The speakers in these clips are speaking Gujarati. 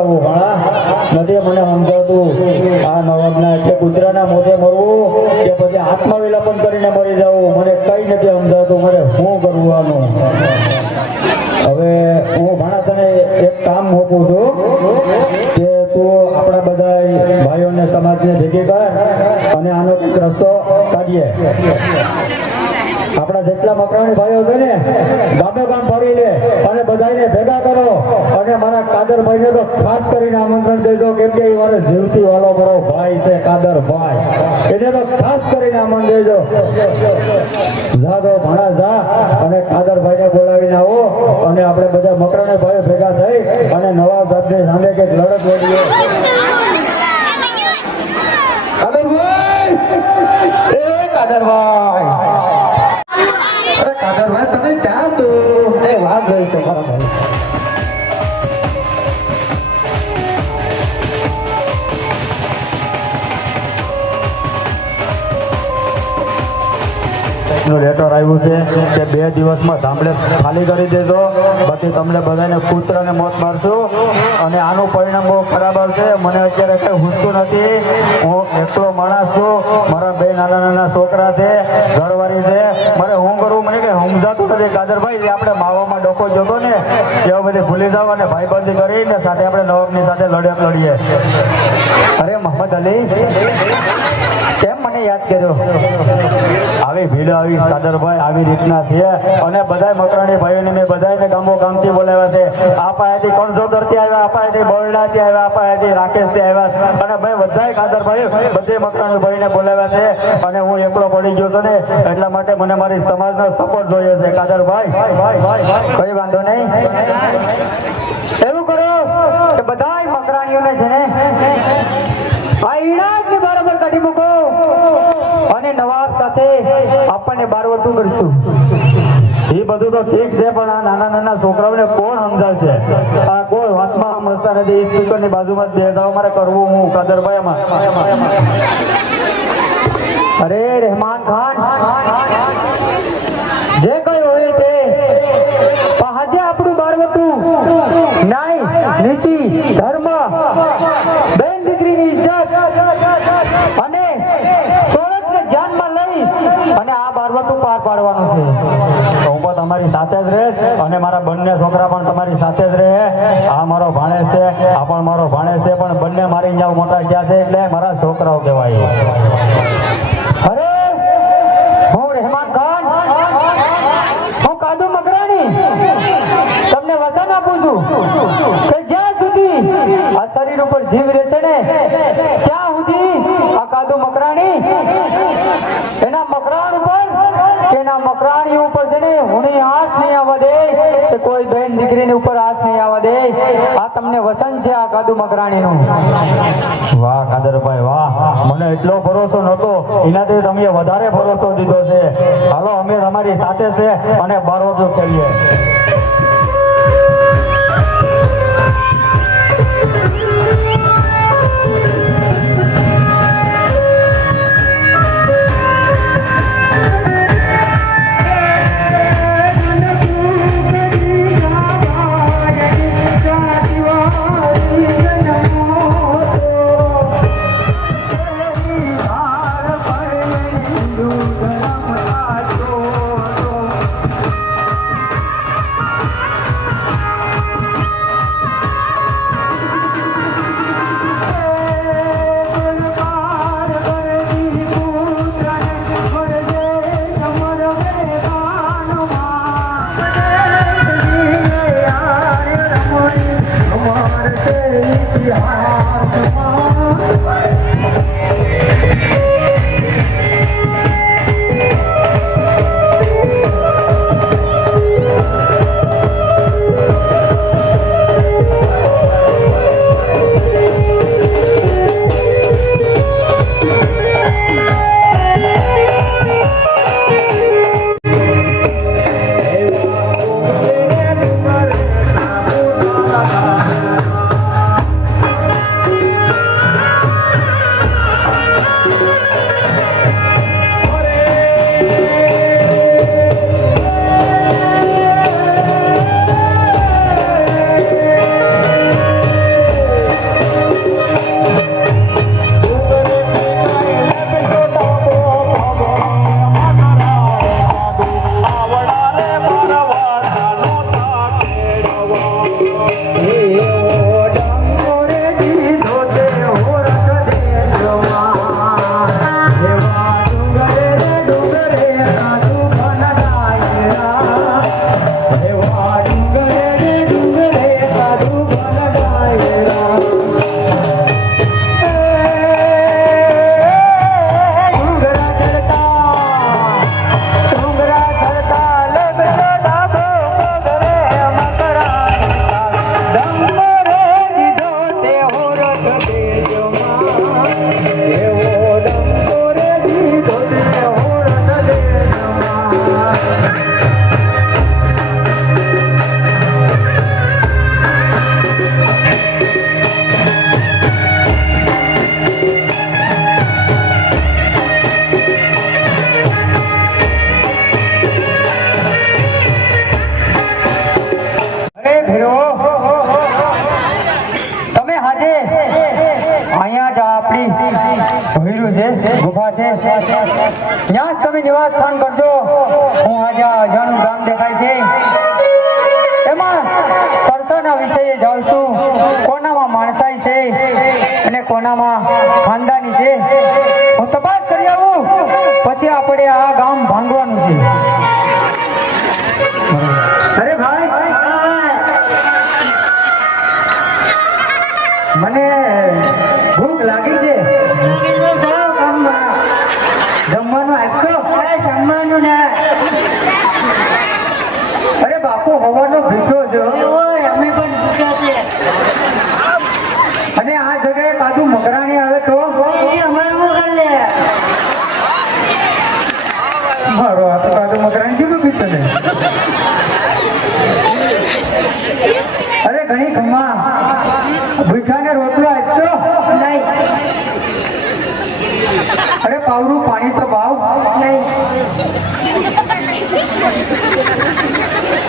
કઈ ભણા નથી મને સમજાવતું. આ નવાબના એટલે કૂતરાના મોઢે મરવું, કે પછી આત્મવિલાપન કરીને મરી જવું. મને કઈ નથી સમજાવતું મને શું કરવું આનું? હવે હું ભણા તને એક કામ મોકું છું, કે તું આપણા બધા ભાઈઓને સમાજને ભેગી કર અને આનો રસ્તો કાઢીએ. આપણા જેટલા મકરાણી ભાઈઓ છે ને, ગામે ગામ ફરી લે અને બધાને ભેગા કરો અને મારા કાદરભાઈને તો ખાસ કરીને આમંત્રણ દેજો કેમ કે મારે જીવતી વાલો મારો ભાઈ છે કાદરભાઈ એને તો ખાસ કરીને આમંત્રણ દેજો. જા તો ભણા જા અને કાદરભાઈને બોલાવીને આવો અને આપણે બધા મકરાણી ભાઈઓ ભેગા થઈ અને નવા જાતની સામે કંઈક લડત લડીએ બે દિવસમાં ખાલી કરી દેજો. બાકી તમને બધાને પુત્રને મોત મારશું. અને આનું પરિણામ બહુ ખરાબ આવશે. મને અત્યારે કંઈ હુસતું નથી. હું એકલો માણસ છું. મારા બે નાના નાના છોકરા છે, ઘરવાળી છે. મારે હું કરવું મને કે સમજાતું નથી. કાદરભાઈ આપણે માવામાં ડોકો જોતો ને તેઓ બધી ભૂલી જાવ અને ભાઈબંધી કરીને સાથે આપણે નવાબની સાથે લડત લડીએ અરે, મોહમ્મદ અલી. કેમ મને યાદ કર્યો? આવી ભીડ આવી સાદરભાઈ આવી રીતના છે. અને બધાય મકરાણી ભાઈઓને મેં બધાને ગામો ગામથી બોલાવ્યા છે. આ પાસેથી કણઝોદરથી આવ્યા? આ પાયાથી બરડાથી આવ્યા? આ પાયાથી રાકેશથી આવ્યા? અને ભાઈ, બધાય કાદરભાઈ બધે મકરાણી ભાઈને બોલાવ્યા છે. અને હું એકલો પડી ગયો હતો ને, એટલા માટે મને મારી સમાજનો સપોર્ટ જોઈએ છે. કાદરભાઈ કઈ વાંધો નહીં. એવું કરો કે બધાય મકરાણીઓને છે ને આ ઈણાજને બરાબર કાઢી મૂકો અને નવાબ સાથે આપણને વર્ષું કરશું. એ બધું તો ઠીક છે, પણ આ નાના નાના છોકરાઓને કોણ સમજાવશે? આ કોઈ વાતમાં સમજતા નથી. એ સ્પીકરની બાજુમાં જ બે દાવ મારે કરવું હું કાદરભાઈ એમાં અરે, રહેમાન ખાન. જે કઈ હોય તે પણ આજે આપણું બારવટું ન્યાય નીતિ ધર્મ બેન દીકરીની ઇજ્જત અને સોરઠને ધ્યાનમાં લઈ અને આ બારવટું પાર પાડવાનું છે તો હું પણ તમારી સાથે જ રહે અને મારા બંને છોકરા પણ તમારી સાથે જ રહે. આ મારો ભાણેજ છે, આ પણ મારો ભાણેજ છે, પણ બંને મારી અહીંયા મોટા ગયા છે એટલે મારા છોકરાઓ કહેવાય. અરે, હું રહેમાન ખાન. હું કાદુ મકરાણી. તમને વચન આપું છું કે જ્યાં સુધી આ શરીર ઉપર જીવ રહેશે ને, ત્યાં સુધી આ કાદુ મકરાણી એના મકરાણ ઉપર મકરાણી ઉપર છે ને હુંની હાથ નહીં આવવા દે કે કોઈ બેન દીકરીની ઉપર હાથ નહીં આવવા દે આ તમને વસન છે આ કાદુ મકરાણીનું. વાહ, કાદરભાઈ, વાહ. મને એટલો ભરોસો નહોતો. એનાથી તમે વધારે ભરોસો દીધો છે. હાલો, અમે તમારી સાથે છે અને બારોટો કરીએ ત્યાં જ તમે નિવાસ સ્થાન કરજો. હું આજે આ ગામ દેખાય છે. એમાં સરસાના વિષયે જાઉં છું. કોનામાં માણસાઈ છે અને કોનામાં ખાનદાની છે? અરે ખમા. ભૂખાને રોટલો આપશો? નહીં. અરે પાવરું પાણી તો ભાવ નહીં.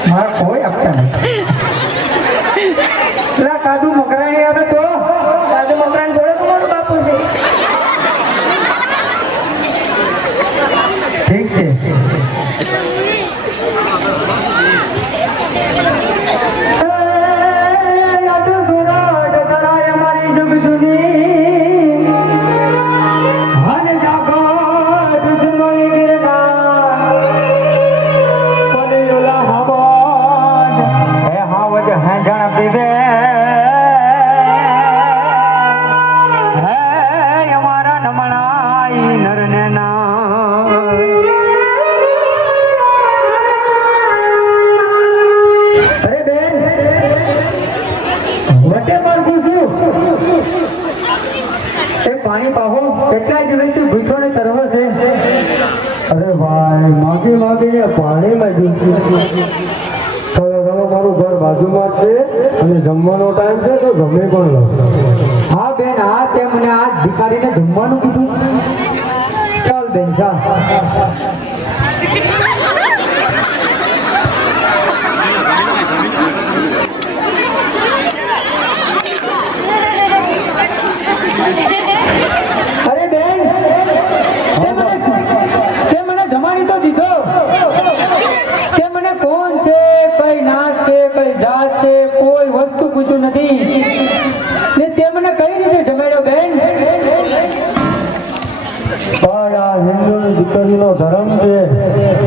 મારા કોઈ આપતા નહીં. પેલા કાજુ મકરાણી આવે તો? દાદુ મકરાન જોડે તો બાપુ છે. ઠીક છે. પાહો દિવસથી ભૂખ્યો ને તરવો છે. અરે ભાઈ, માગી માગીને પાણીમાં જીવતું તો તમે મારું ઘર બાજુમાં છે અને જમવાનો ટાઈમ છે તો ગમે પણ લો હા, બેન, હા તે મને આ ભિખારીને જમવાનું કીધું. ચાલ, બેન, ચાલ અરે બેન તે મને તે મને જમાડી તો દીધો તે મને કોણ છે કઈ નાત છે કઈ જાત છે કોઈ વસ્તુ પૂછ્યું નથી ને તે મને કઈ રીતે જમાડ્યો બેન પણ આ હિન્દુની દીકરીનો ધર્મ છે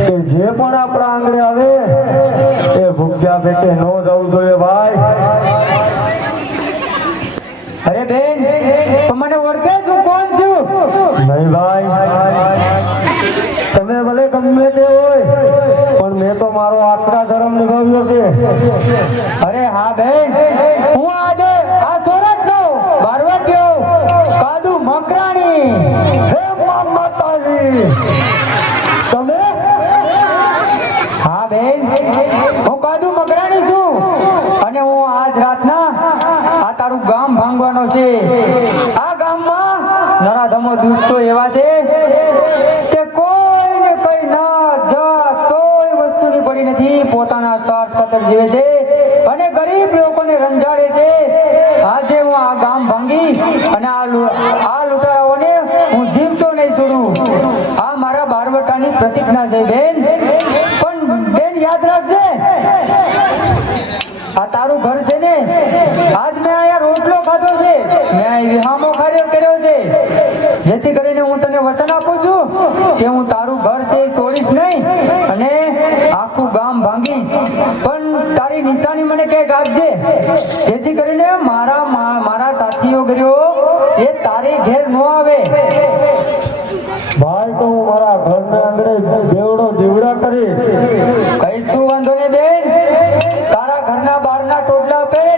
કે જે પણ આપણા આંગણે આવે એ ભૂખ્યા પેટે ન જવું જોઈએ ભાઈ. અરે બેન મને ઓળખે છું કોણ છું? નહીં ભાઈ. તમે ભલે ગમે તે હોય પણ મેં તો મારો આશરા ધર્મ નિભાવ્યો છે. અરે હા બેન હું આજે આ સોરઠ નો બારવટીયો કાદુ મકરાણી. હે મા તમે હા, બેન. હું કાદુ મકરાણી છું. અને હું આજ રાતના આ તારું ગામ ભાંગવાનો છે. આ ગામમાં નરાધમો દુષ્ટો એવા છે કે કોઈને કઈ ના જાત, કોઈ વસ્તુની પડી નથી. પોતાના સાર કતર જીવે છે અને ગરીબ લોકોને રંજાડે છે આજે હું આ ગામ ભાંગી અને આ લૂંટારાઓને હું જીવતો નહીં છોડું. આ મારા બારવટાની પ્રતિજ્ઞા છે, બેન. પણ બેન, યાદ રાખજે. આ તારું ઘર છે ને? આજ મેં અહીંયા રોટલો ખાધો છે. મેં અહીં વિહામો કાર્ય કર્યો છે. જેથી કરીને હું તને વચન આપું છું કે હું તારું ઘર છે એ તોડીશ નહીં અને આખું ગામ ભાંગીશ. પણ તારી નિશાની મને કંઈક આપજે. જેથી કરીને મારા મા- મારા સાથીઓ કર્યો એ તારી ઘેર ન આવે ભાઈ તો હું દેવડો દીવડા કરીશ. કઈ શું વાંધો નહીં બેન? તારા ઘરના બહારના ટોટલા ઉપર,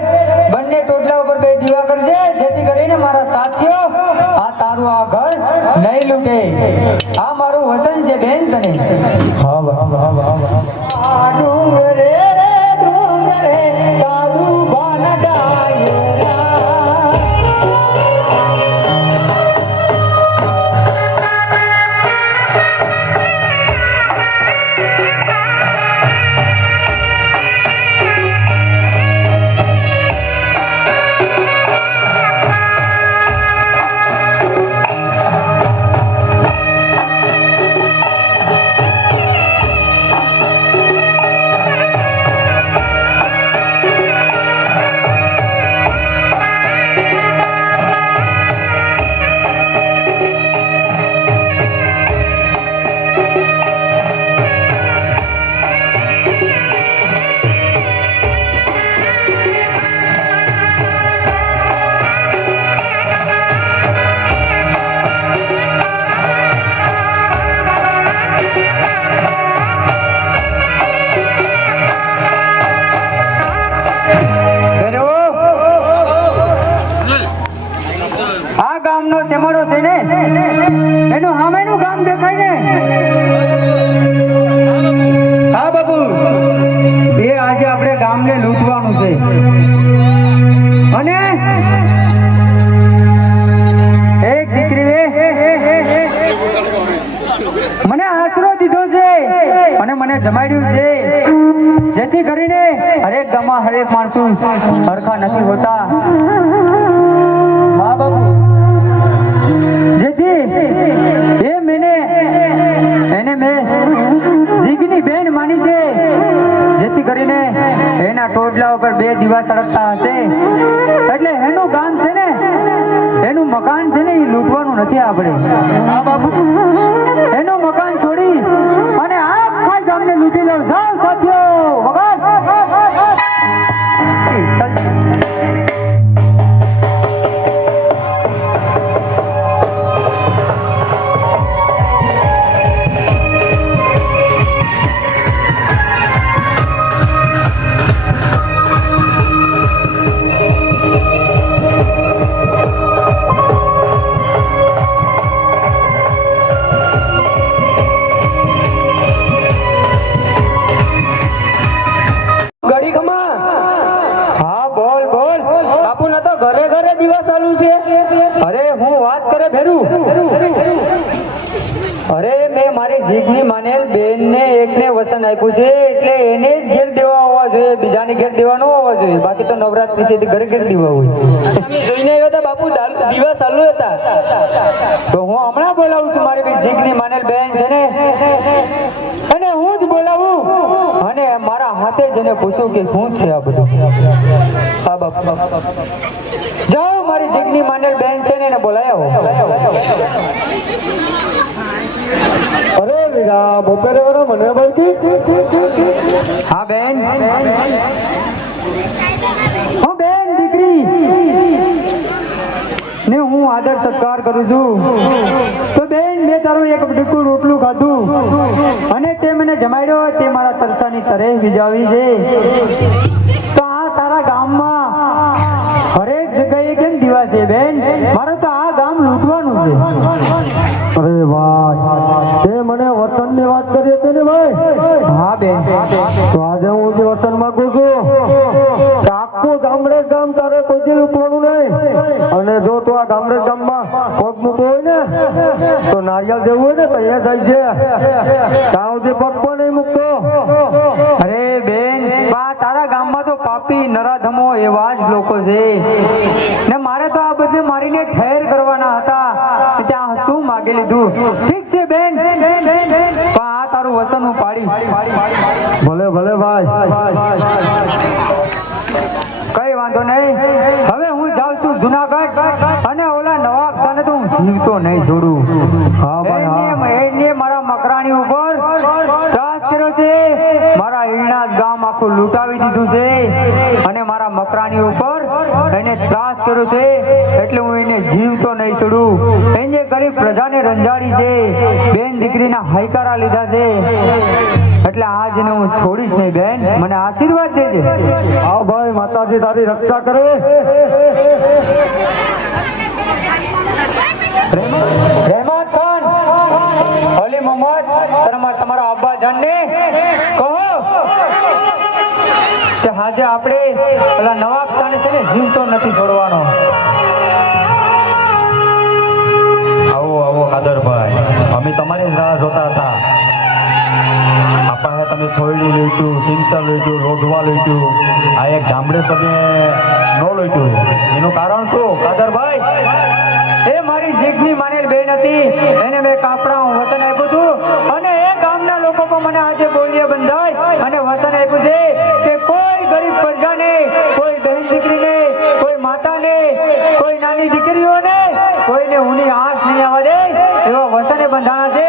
બંને ટોટલા ઉપર બે દીવા કરજે, જેથી કરીને મારા સાથીઓ આ તારું આ ઘર નહીં લૂટે. આ મારું વચન છે બેન તને. સામેનું ગામ નથી આપણે. આ બાબુ મેં મારી જીગની માનેલ બેનને એકને વસન આપ્યું છે એટલે એને જ ઘેર દેવા હોવા જોઈએ બીજાને ઘેર દેવા ન હોવા જોઈએ. બાકી તો નવરાત્રી છે ઘરે ઘેર દેવા હોય. જોઈને આવ્યા હતા બાપુ દીવા દિવસ ચાલુ હતા. તો હું હમણાં બોલાવું છું મારી બી જીગની માનેલ બેન છે ને. અને હું જ બોલાવું. અને મારા હાથે જ એને પૂછું કે શું છે આ બધું. હા બાપ. જાઓ મારી જીગની માનેલ બેન છે ને એને બોલાયો અરે વીરા બપોરે વાળો મને ભાઈ હા, બેન. હું, બેન, દીકરી. ને હું આદર સત્કાર કરું છું. તો બેન, મેં તારું એક ડીકું રોટલું ખાધું. અને તે મને જમાડ્યો તે મારા તરસાની તરે વિજાવી છે. તો આ તારા ગામમાં હરેક જગ્યાએ કેમ દીવા છે, બેન? મારે તો આ ગામ લૂંટવાનું છે. અરે ભાઈ તે મને વતનની વાત કરી હતી ને ભાઈ? હા, બેન. તો આજે હું જે વતન માંગુ છું આખું ગામડે ગામ તારે કોઈ દી ઉપવાનું નહીં. અને જો તું આ ગામડે ગામમાં પગ મૂકવો હોય ને, તો નારિયેલ જેવું હોય ને, તો એ જાય છે. ત્યાં સુધી પગ પણ નહીં મૂકતો. અરે, બેન, બા, તારા ગામમાં તો પાપી, નરાધમો એવા જ લોકો છે. ને મારે તો આ બધે મારીને ઠેર કરવાના હતા. ત્યાં શું માગી લીધું? વચન હું પાડી ભલે ભલે ભાઈ. કઈ વાંધો નહીં. હવે હું જાઉં છું જુનાગઢ અને ઓલા નવાબ સાને તો હું જીવતો નહીં છોડું. હા ભાઈ હા. એને મારા મકરાણી ઉપર ત્રાસ કર્યો છે. મારા ઈરણા ગામ આખું લૂંટાવી દીધું છે. અને મારા મકરાણી ઉપર એને ત્રાસ કર્યો છે એટલે હું એને જીવતો નહીં છોડું. એને ગરીબ પ્રજાને રંજાડી છે બેન દીકરીના હાઈકારા લીધા છે. એટલે આજ એને હું છોડીશ નહીં બેન. મને આશીર્વાદ દેજે. હા ભાઈ માતાજી તારી રક્ષા કરે. રહેમાત ખાન અલી મોહમ્મદ તમારા તમારા ને કહો. કે આજે આપણે પેલા નવાબ ખાને છે ને જીવતો નથી છોડવાનો આવો આવો કાદરભાઈ અમે તમારી રાહ જોતા હતા. આપણે તમે થોડી લીધું સિંચર લીધું રોઢવા લીધું. આ એક ગામડે તમે ન લીધું. એનું કારણ શું? કાદરભાઈ એ મારી જીગની માનેલ બેન હતી. એને મેં કાપડા હું વતન આપ્યું હતું. અને એ ગામના લોકો પણ મને આજે બોલીએ બંધાય. અને વતન આપ્યું છે કે કોઈ ગરીબ પ્રજાને કોઈ બહેન દીકરીને કોઈ માતાને નાની દીકરીઓને કોઈને ઊની આંખ નહીં આવવા દે, એવા વસને બંધાણા છે.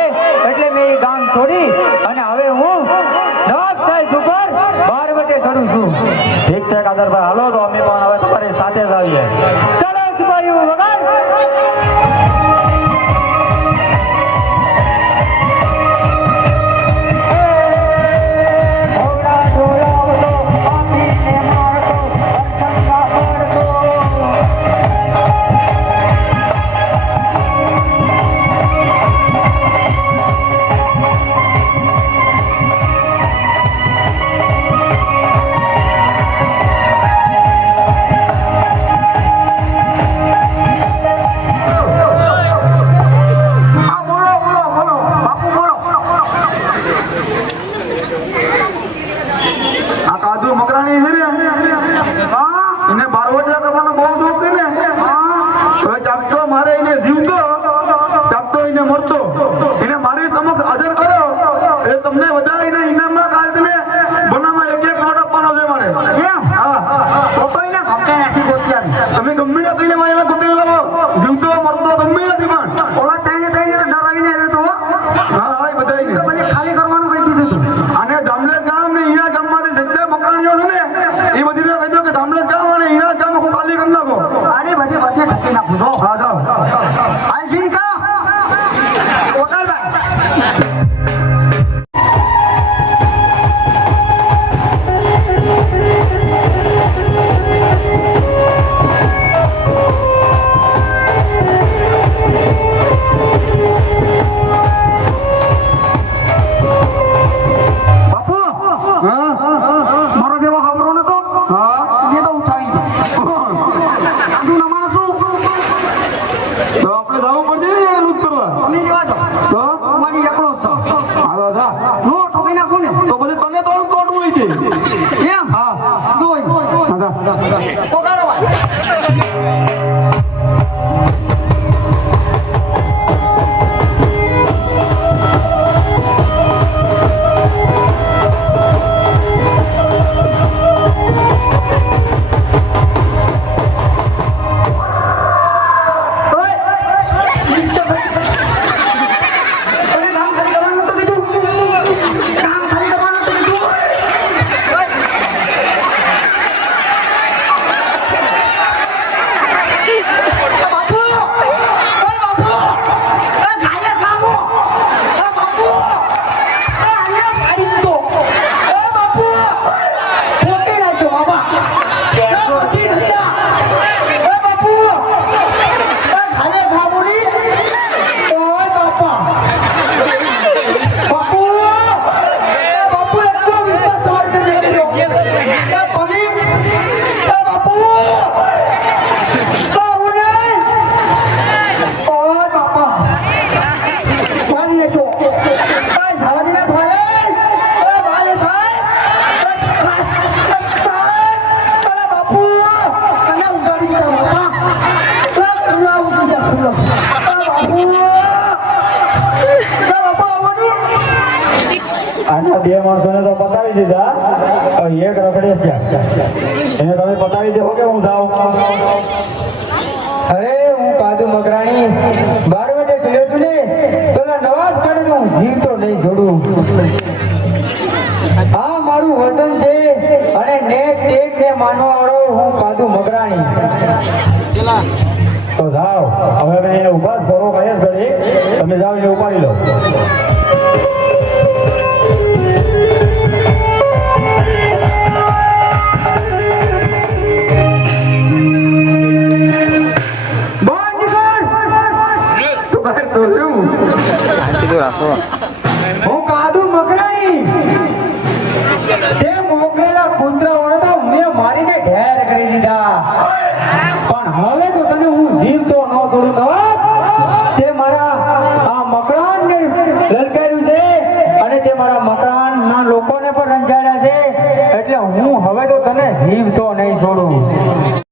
એટલે મેં એ ગામ છોડી અને હવે હું નવાબ સાહેબ ઉપર બાર વટે કરું છું. ઠીક છે, કાદરભાઈ, હાલો, તો અમે પણ હવે તમારી સાથે જ આવીએ. ચલો સિપાહીઓ મારું વતન છે અને નેક ટેક ને માનવા વાળો હું કાદુ મગરાણી. તો જાઓ. હવે મેં એને ઊભા કરો કયા કરી તમે જાઓ એને ઉપાડી લો. શાંતિ તો રાખો. હું હવે તો તને જીવતો નહીં છોડું.